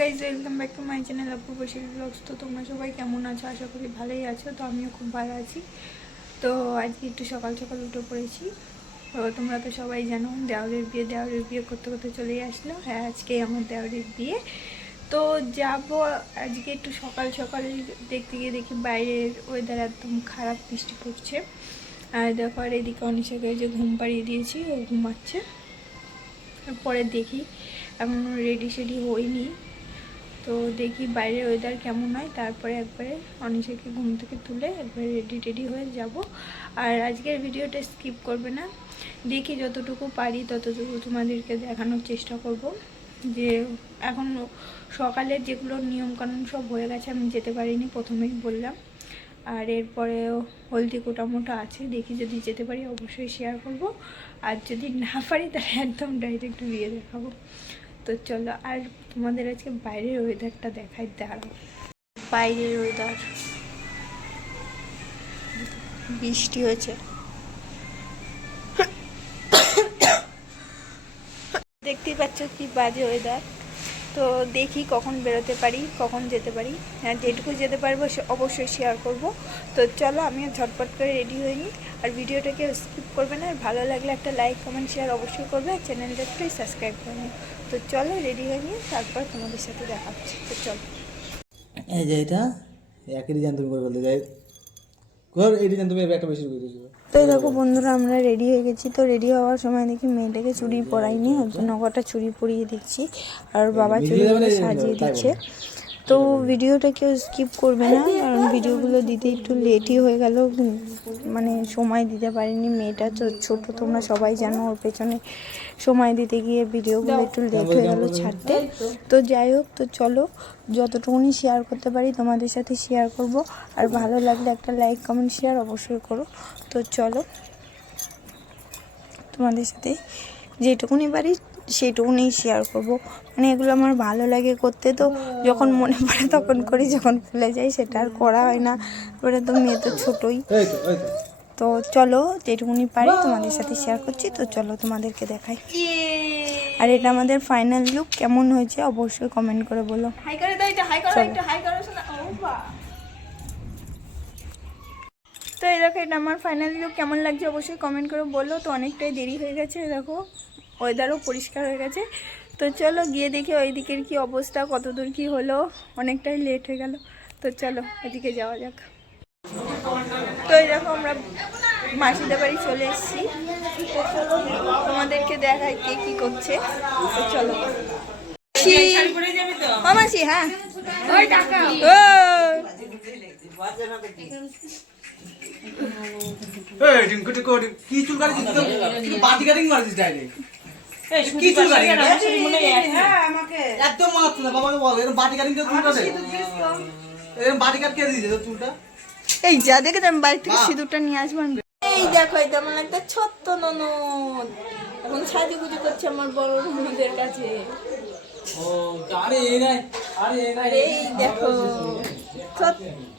Guys welcome back to my channel আপু Basir blogs তো তোমরা সবাই কেমন আছো? আশা করি ভালোই আছো। তো আমিও খুব ভালো আছি। তো আজকে একটু সকাল সকাল উঠে পড়েছি। তো তোমরা তো সবাই জানো দেওয়ারের বিয়ে দেওয়ারের বিয়ে করতে করতে চলেই আসলো। হ্যাঁ আজকে আমার দেওয়ারের বিয়ে। তো যাব আজকে একটু সকাল সকাল দেখতে গিয়ে দেখি বাইরের ওয়েদার একদম খারাপ বৃষ্টি পড়ছে। আর দেখো, আর এদিকে অনিশাকে যে ঘুম পাড়িয়ে দিয়েছি, ও ঘুমাচ্ছে। পরে দেখি এখনও রেডি সেডি হইনি তো দেখি বাইরের ওয়েদার কেমন হয়, তারপরে একবারে অনিশাকে ঘুম থেকে তুলে একবারে রেডি টেডি হয়ে যাব। আর আজকের ভিডিওটা স্কিপ করবে না। দেখি যতটুকু পারি ততটুকু তোমাদেরকে দেখানোর চেষ্টা করব। যে এখন সকালের যেগুলো নিয়মকানুন সব হয়ে গেছে, আমি যেতে পারিনি প্রথমেই বললাম। আর এরপরেও হলদি কোটামোটা আছে, দেখি যদি যেতে পারি অবশ্যই শেয়ার করব। আর যদি না পারি, তাহলে একদম ডাইরেক্ট বিয়ে দেখাবো। তো চলো আর তোমাদের আজকে বাইরের ওয়েদারটা দেখাই, দাঁড়াও। বাইরের ওয়েদার বৃষ্টি হয়েছে। দেখতেই পাচ্ছ কি বাজে ওয়েদার তো দেখি কখন বেরোতে পারি, কখন যেতে পারি। হ্যাঁ যেটুকু যেতে পারব সে অবশ্যই শেয়ার করব। তো চলো আমিও ঝটপট করে রেডি হয়ে নিই। আর ভিডিওটাকে স্কিপ করবে না, আর ভালো লাগলে একটা লাইক কমেন্ট শেয়ার অবশ্যই করবে, আর চ্যানেলটা একটু সাবস্ক্রাইব করে নিও। তো চলো রেডি হয়ে নিয়ে তারপর তোমাদের সাথে দেখা হচ্ছে। তো চলো। এই যে এটা, একই ডিজাইন তুমি করে বলতে যাই কর, এই ডিজাইন তুমি একটা বেশি করে দিয়েছ। তো এই দেখো বন্ধুরা আমরা রেডি হয়ে গেছি। তো রেডি হওয়ার সময় দেখি মেয়েটাকে চুড়ি পরাইনি ওর জন্য কটা চুড়ি পরিয়ে দিচ্ছি। আর বাবা চুড়িগুলো সাজিয়ে দিচ্ছে। তো ভিডিওটা কেউ স্কিপ করবে না, কারণ ভিডিওগুলো দিতে একটু লেটই হয়ে গেল। মানে সময় দিতে পারিনি, মেয়েটা ছোট, তোমরা সবাই জানো, ওর পেছনে সময় দিতে গিয়ে ভিডিওগুলো একটু লেট হয়ে গেল ছাড়তে। তো যাই হোক, তো চলো, যতটুকুনি শেয়ার করতে পারি তোমাদের সাথে শেয়ার করব। আর ভালো লাগলে একটা লাইক কমেন্ট শেয়ার অবশ্যই করো। তো চলো, তোমাদের সাথে যেটুকুনি পারি সেইটুকুনি শেয়ার করব। মানে এগুলো আমার ভালো লাগে করতে তো যখন মনে পড়ে তখন করি যখন ভুলে যাই সেটা আর করা হয় না। এবারে তো মেয়ে তো ছোটোই। তো চলো যেটুকুনি পারি তোমাদের সাথে শেয়ার করছি তো চলো তোমাদেরকে দেখাই। আর এটা আমাদের ফাইনাল লুক কেমন হয়েছে অবশ্যই কমেন্ট করে বলো। তো এই দেখো এটা আমার ফাইনাল লুক কেমন লাগছে অবশ্যই কমেন্ট করে বলল তো অনেকটাই দেরি হয়ে গেছে দেখো। ওয়েদারও পরিষ্কার হয়ে গেছে। তো চলো গিয়ে দেখি ওই দিকের কী অবস্থা কত দূর কি হলো? অনেকটাই লেট হয়ে গেল। তো চলো এদিকে যাওয়া যাক। তো এই দেখো আমরা মাসিদের বাড়ি চলে এসেছি। তোমাদেরকে দেখাই কে কি করছে। তো চলো। মাসি! হ্যাঁ। ও! এই টিঙ্কু টিঙ্কু কি চুল কাটিছিস? তো কিন্তু বাটি কাটিং মারছিস ডাইরেক্ট একদম মারছ না বাবাকে বল এরকম বাটি কাটিং দিয়ে চুল কাটে এরকম বাটি কাট কে দিয়েছে চুলটা? এই যা দেখে আমি বাড়ি থেকে সিঁদুরটা নিয়ে আসব। এই দেখো এটা আমার একটা ছোট্ট ননদ। এখন সাজুগুজু করছে আমার বড় ননদের কাছে। ও আরে এই নাই আরে এই নাই এই দেখো ছোট্ট।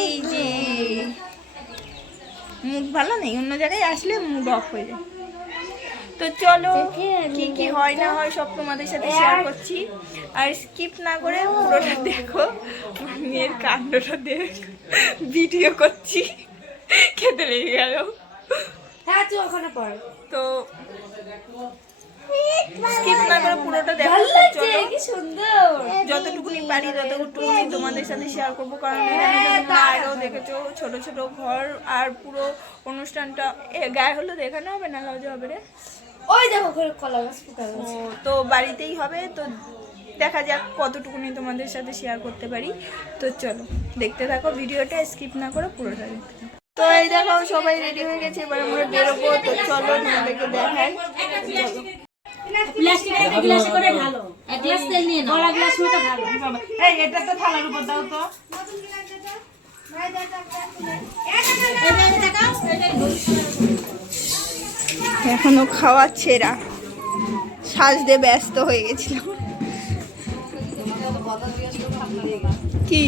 এই যে মুড ভালো নেই অন্য জায়গায় আসলে মুখ অফ হয়ে যায়। তো চলো কি কি হয় না হয় সব তোমাদের সাথে শেয়ার করছি। আর স্কিপ না করে পুরোটা দেখো মেয়ের কাণ্ডটা দেখ ভিডিও করছি। খেতে লেগে গেল। হ্যাঁ তুই ওখানে পড়। তো স্কিপ না করে পুরোটা দেখো চলো। কি সুন্দর। যতটুকুনি পারি ততটুকুনি তোমাদের সাথে শেয়ার করব কারণ আগেও দেখেছ ছোট ছোট ঘর আর পুরো অনুষ্ঠানটা গায়ে হলুদ দেখানো হবে না লজে হবে রে? ওই দেখো কলা গাছ তো বাড়িতেই হবে তো দেখা যাক কতটুকুনি তোমাদের সাথে শেয়ার করতে পারি তো চলো দেখতে থাকো ভিডিওটা স্কিপ না করে পুরোটা দেখতে থাকো তো এই দেখো সবাই রেডি হয়ে গেছে এবার আমরা বেরোবো তো চলো তোমাদেরকে দেখাই চলো প্লাস্টিকের গ্লাসে করে ঢালো এক গ্লাস তেল নিয়ে নাও বড় গ্লাস মতো ঢালো এই এটা তো থালার উপর দাও তো এখনও খাওয়াচ্ছে এরা। সাজতে ব্যস্ত হয়ে গেছিলাম কি?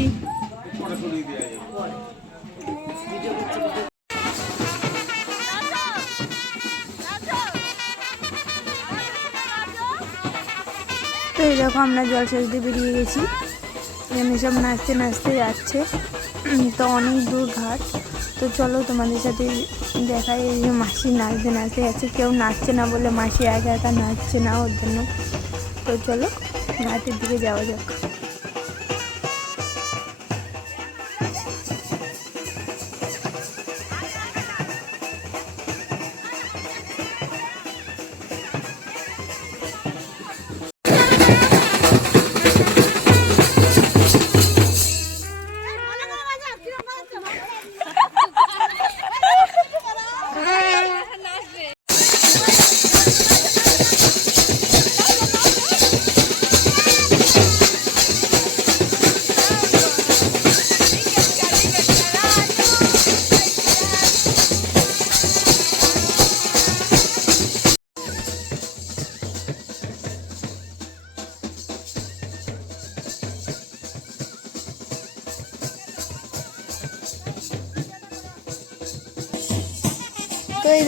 তো এই দেখো আমরা জল সেচতে বেরিয়ে গেছি। এমনি সব নাচতে নাচতে যাচ্ছে। তো অনেক দূর ঘাট। তো চলো তোমাদের সাথে দেখাই এই যে মাসি নাচতে নাচতে আছে কেউ নাচছে না বলে মাসি একা একা নাচছে না ওর জন্য। তো চলো রাতের দিকে যাওয়া যাক।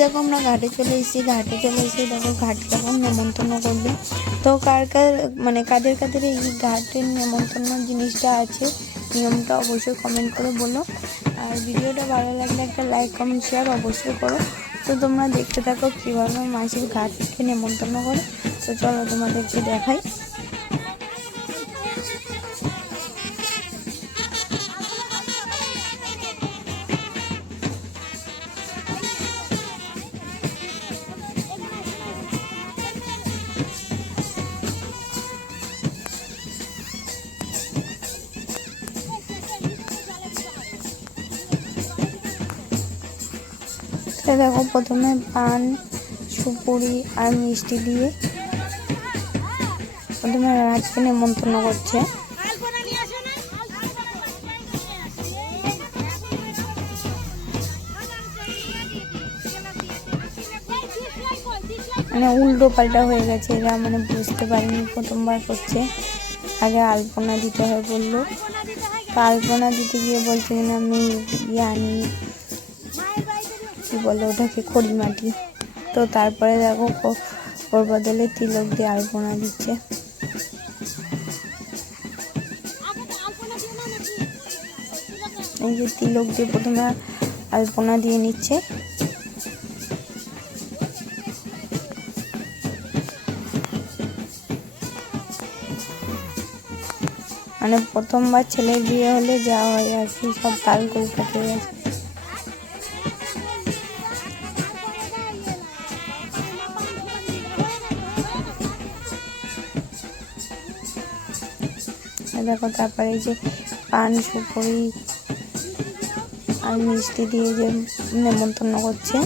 দেখো আমরা ঘাটে চলে এসেছি, ঘাটে চলে এসে দেখো ঘাট কেমন নেমন্তন্ন করবে। তো কার কার মানে কাদের কাদের এই ঘাটের নেমন্তন্ন জিনিসটা আছে, নিয়মটা অবশ্যই কমেন্ট করে বলো। আর ভিডিওটা ভালো লাগলে একটা লাইক কমেন্ট শেয়ার অবশ্যই করো। তো তোমরা দেখতে থাকো কীভাবে মাসির ঘাটকে নেমন্তন্ন করে। তো চলো তোমাদেরকে দেখাই। তো দেখো প্রথমে পান, সুপুরি আর মিষ্টি দিয়ে। প্রথমে রাজকে নিমন্ত্রণ করছে। মানে উল্টো পাল্টা হয়ে গেছে, এরা মানে বুঝতে পারিনি প্রথমবার করছে। আগে আলপনা দিতে হয় বলল। তো আলপনা দিতে গিয়ে বলছে কিনা আমি ইয়ে আনি বলে ওটাকে খড়ি মাটি। তো তারপরে দেখো ওর বদলে তিলক দিয়ে আলপনা দিচ্ছে। এই যে তিলক দিয়ে প্রথমে আলপনা দিয়ে নিচ্ছে। মানে প্রথমবার ছেলের বিয়ে হলে যা হয় আর কি, সব তাল কলকাতা গেছে। দেখো তারপরে যে পান সুপুরি আর মিষ্টি দিয়ে যে নেমন্তন্ন করছে।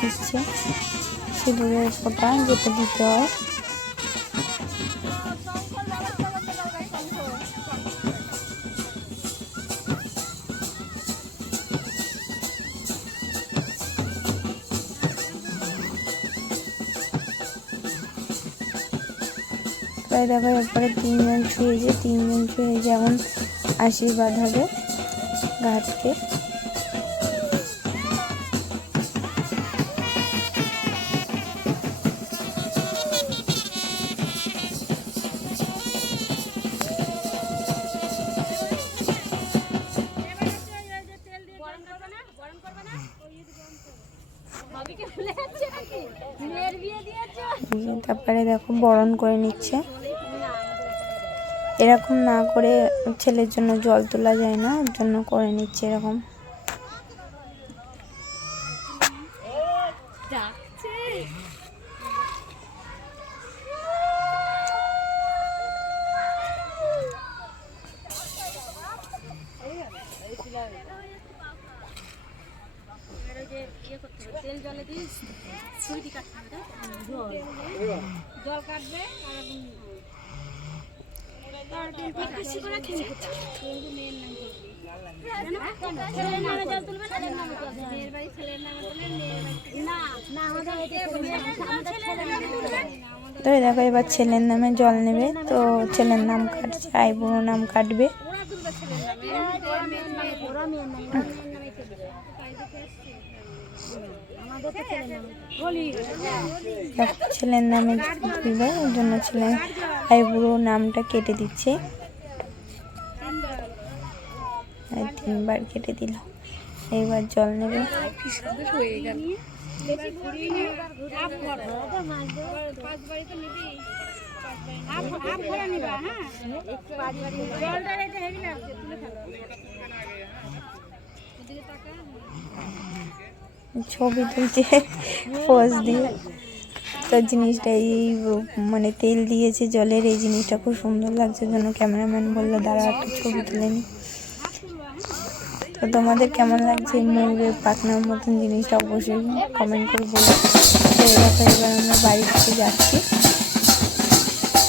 দিচ্ছে। সিঁদুরের ফোঁটা যেটা দিতে হয়। তাই দেখো এরপরে তিনজন ছুঁয়েছে তিনজন ছুঁয়ে যেমন আশীর্বাদ হবে ঘাটকে দেখো বরণ করে নিচ্ছে। এরকম না করে ছেলের জন্য জল তোলা যায় না, ওর জন্য করে নিচ্ছে এরকম জল কাটবে আর ছেলের নামে জল তুলবে না নামে জল মেয়ের বাড়ি ছেলের নামে তুলবে মেয়ের বাড়ি না না আমাদের আমাদের ছেলের নামে তুলবে তো দেখো, এবার ছেলের নামে জল নেবে, তো ছেলের নাম কাটছে আইবুড়ো নাম কাটবে। ছেলের নামে তুলবে ওই জন্য ছেলে আইবুড়ো নামটা কেটে দিচ্ছে। তিনবার কেটে দিল। এইবার জল নেবে। ছবি তুলছে পোজ দিয়ে। তো জিনিসটা এই মানে তেল দিয়েছে জলের, এই জিনিসটা খুব সুন্দর লাগছে জন্য ক্যামেরাম্যান বলল, দাঁড়া, একটা ছবি তুলে নি। তো তোমাদের কেমন লাগছে ময়ূরের পাখনার মতন জিনিসটা অবশ্যই কমেন্ট করে বলো। তো এরকম এবার আমরা বাড়ি থেকে যাচ্ছি।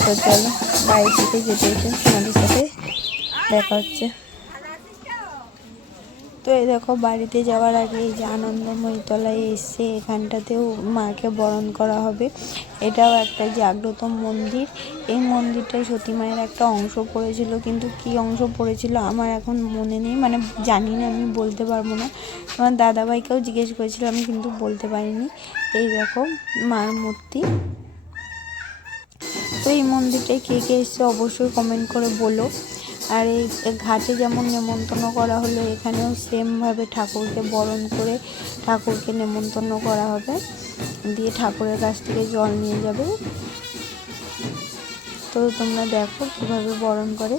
তো চলো, বাড়ি থেকে যেতে যেতে তোমাদের সাথে দেখা হচ্ছে। তো এই দেখো, বাড়িতে যাওয়ার আগে এই যে আনন্দময়ী তলায় এসে এখানটাতেও মাকে বরণ করা হবে। এটাও একটা জাগ্রত মন্দির। এই মন্দিরটায় সতী মায়ের একটা অংশ পড়েছিল, কিন্তু কি অংশ পড়েছিল আমার এখন মনে নেই। মানে জানি না, আমি বলতে পারব না। আমার দাদাভাইকেও জিজ্ঞেস করেছিল, আমি কিন্তু বলতে পারিনি। এই দেখো, মার মূর্তি। তো এই মন্দিরটায় কে কে এসছে অবশ্যই কমেন্ট করে বলো। আর এই ঘাটে যেমন নেমন্তন্ন করা হলো এখানেও সেমভাবে ঠাকুরকে বরণ করে ঠাকুরকে নেমন্তন্ন করা হবে। দিয়ে ঠাকুরের কাছ থেকে জল নিয়ে যাবে। তো তোমরা দেখো কীভাবে বরণ করে।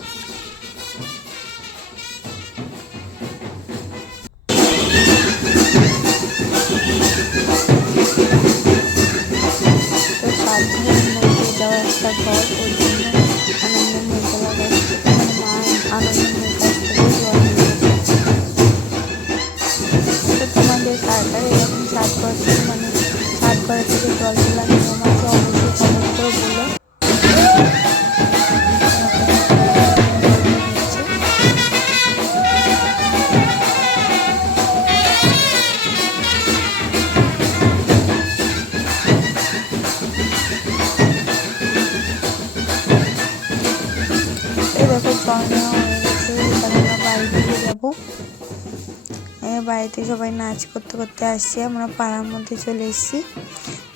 বাড়িতে সবাই নাচ করতে করতে আসছে, আমরা পাড়ার মধ্যে চলে এসেছি।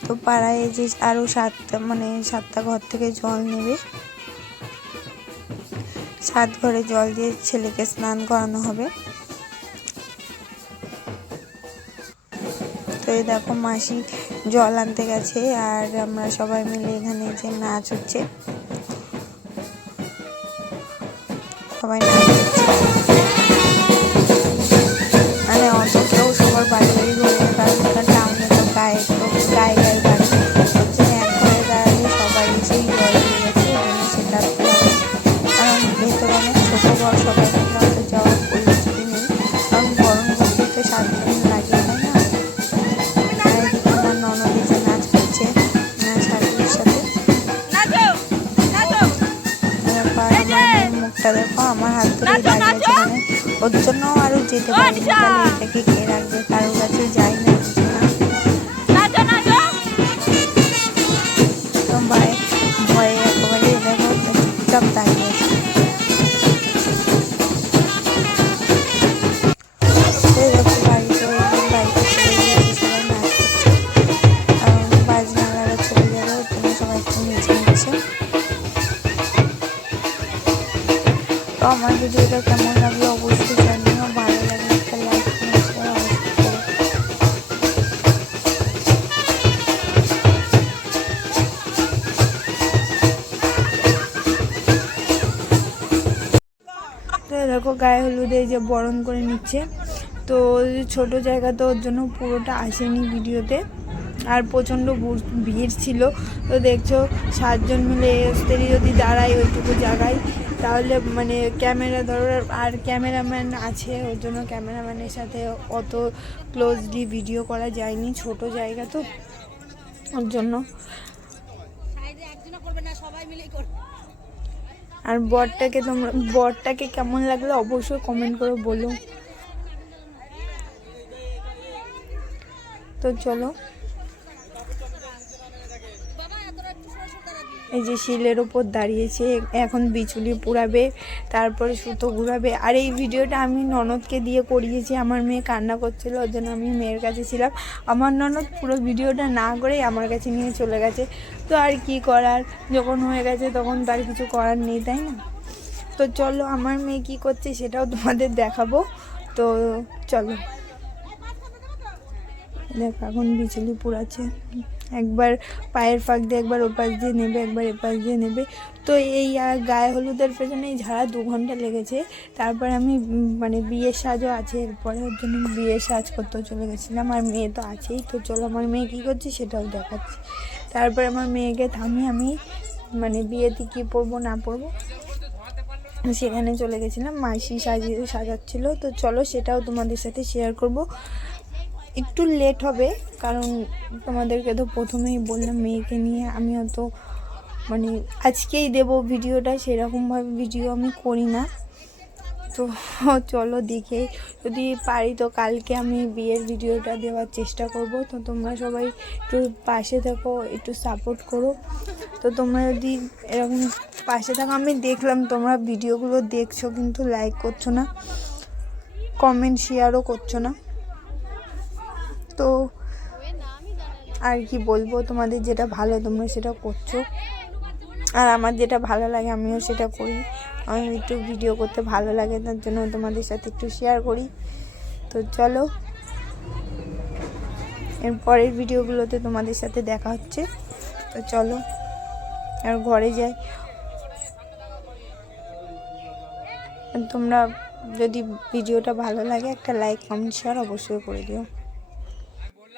তো পাড়ায় যে আরও সাতটা মানে সাতটা ঘর থেকে জল নেবে। সাত ঘরে জল দিয়ে ছেলেকে স্নান করানো হবে। তো এই দেখো মাসি জল আনতে গেছে, আর আমরা সবাই মিলে এখানে যে নাচ হচ্ছে। সবাই নাচ কারণ টাউনে তো গায়ে তো গায়ে গায়ে বাড়ি ওর জন্য এক ঘরে দাঁড়ালে সবাই এসেই জল সেটা কারণ ভেতরে অনেক ছোটো বড় সবাই মিলে অত যাওয়ার পরিস্থিতি নেই কারণ গরম করতে তো সাত দিন লাগে তাই না আর এদিকে আমার ননদ এসে নাচ করছে শাশুড়ির সাথে তারপর আমার মুখটা দেখো আমার হাত ধরে দাঁড়িয়ে আছে মানে ওর জন্য আরও যেতে পারি তাহলে এটাকে আমার ভিডিওটা কেমন লাগল অবশ্যই জানিও। ভালো লাগলে একটা লাইক দেখো, গায়ে হলুদে যে বরণ করে নিচ্ছে। তো ছোট জায়গা তো ওর জন্য পুরোটা আসেনি ভিডিওতে। আর প্রচণ্ড ভিড় ছিল। তো দেখছ, সাতজন মিলে এসতেরই যদি দাঁড়ায় ওইটুকু জায়গায় তাহলে মানে ক্যামেরা ধরো, আর ক্যামেরাম্যান আছে, ওর জন্য ক্যামেরাম্যানের সাথে অত ক্লোজলি ভিডিও করা যায়নি, ছোট জায়গা তো, ওর জন্য। আর বরটাকে তোমরা, বরটাকে কেমন লাগল অবশ্যই কমেন্ট করে বলো। তো চলো। এই যে শিলের ওপর দাঁড়িয়েছে, এখন বিচুলি পুরাবে তারপরে সুতো ঘুরাবে। আর এই ভিডিওটা আমি ননদকে দিয়ে করিয়েছি, আমার মেয়ে কান্না করছিল, ওর জন্য আমি মেয়ের কাছে ছিলাম। আমার ননদ পুরো ভিডিওটা না করেই আমার কাছে নিয়ে চলে গেছে। তো আর কি করার? যখন হয়ে গেছে তখন তার কিছু করার নেই, তাই না? তো চলো, আমার মেয়ে কি করছে সেটাও তোমাদের দেখাবো। তো চলো। দেখ, এখন বিচুলি পুরাচ্ছে একবার পায়ের ফাঁক দিয়ে, একবার ওপাশ দিয়ে নেবে, একবার এপাশ দিয়ে নেবে। তো এই গায়ে হলুদের পেছনে এই ঝাড়া দু ঘণ্টা লেগেছে। তারপর আমি মানে বিয়ের সাজও আছে, এরপরে ওর জন্য বিয়ের সাজ করতেও চলে গেছিলাম। আর মেয়ে তো আছেই, তো চলো আমার মেয়ে কী করছে সেটাও দেখাচ্ছি। তারপরে আমার মেয়েকে থামিয়ে আমি মানে বিয়েতে কী পরবো না পরবো, সেখানে চলে গেছিলাম। মাসি সাজিয়ে সাজাচ্ছিল। তো চলো সেটাও তোমাদের সাথে শেয়ার করব। একটু লেট হবে, কারণ তোমাদেরকে তো প্রথমেই বললাম মেয়েকে নিয়ে। আমি অত মানে আজকেই দেব ভিডিওটা, সেরকমভাবে ভিডিও আমি করি না। তো চলো দেখে, যদি পারি তো কালকে আমি বিয়ের ভিডিওটা দেওয়ার চেষ্টা করব। তো তোমরা সবাই একটু পাশে থাকো, একটু সাপোর্ট করো। তো তোমরা যদি এরকম পাশে থাকো, আমি দেখলাম তোমরা ভিডিওগুলো দেখছ কিন্তু লাইক করছ না কমেন্ট শেয়ারও করছ না। তো আর কি বলব, তোমাদের যেটা ভালো তোমরা সেটা করছ। আর আমার যেটা ভালো লাগে আমিও সেটা করি। আমি একটু ভিডিও করতে ভালো লাগে, তার জন্য তোমাদের সাথে একটু শেয়ার করি। তো চলো, এর পরের ভিডিওগুলোতে তোমাদের সাথে দেখা হচ্ছে। তো চলো, আর ঘরে যাই। তোমরা যদি ভিডিওটা ভালো লাগে, একটা লাইক কমেন্ট শেয়ার অবশ্যই করে দিও।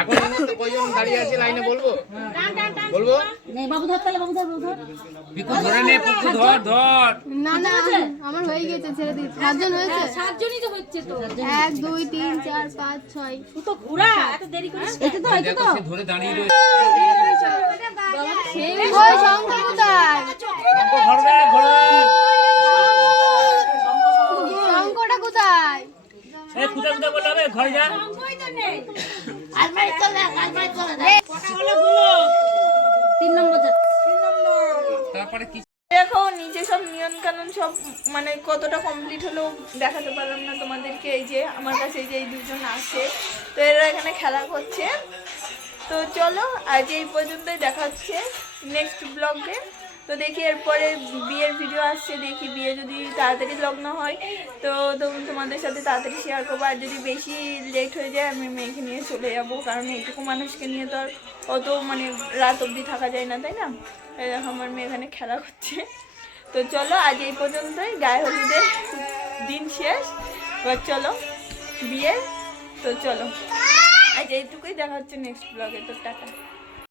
এখন কয়জন দাঁড়িয়ে আছে লাইনে বলব? বলব? না না আমার হয়ে গেছে ছেড়ে দিই। সাতজন হয়েছে? সাতজনই তো হচ্ছে তো। এক দুই তিন চার পাঁচ ছয়। তো ঘোরা এত দেরি করে এটা তো এটা তো। ওই কোথায়? শঙ্করটা কোথায় তিন নম্বর যা। দেখো নিচে সব নিয়ম কানুন সব মানে কতটা কমপ্লিট হলো দেখাতে পারলাম না তোমাদেরকে। এই যে আমার কাছে এই যে এই দুজন আছে তো এরা এখানে খেলা করছে। তো চলো আজ এই পর্যন্তই দেখা হচ্ছে। নেক্সট ব্লগে তো দেখি এরপরে বিয়ের ভিডিও আসছে, দেখি বিয়ে যদি তাড়াতাড়ি লগ্ন হয়। তো তোমাদের সাথে তাড়াতাড়ি শেয়ার করব। আর যদি বেশি লেট হয়ে যায়, আমি মেয়েকে নিয়ে চলে যাব। কারণ এইটুকু মানুষকে নিয়ে তো আর অত মানে রাত অবধি থাকা যায় না, তাই না? দেখো আমার মেয়ে এখানে খেলা করছে। তো চলো, আজ এই পর্যন্তই। গায়ে হলুদের দিন শেষ। এবার চলো বিয়ে। তো চলো। আজ এইটুকুই। দেখা হচ্ছে নেক্সট ব্লগে তো টাটা।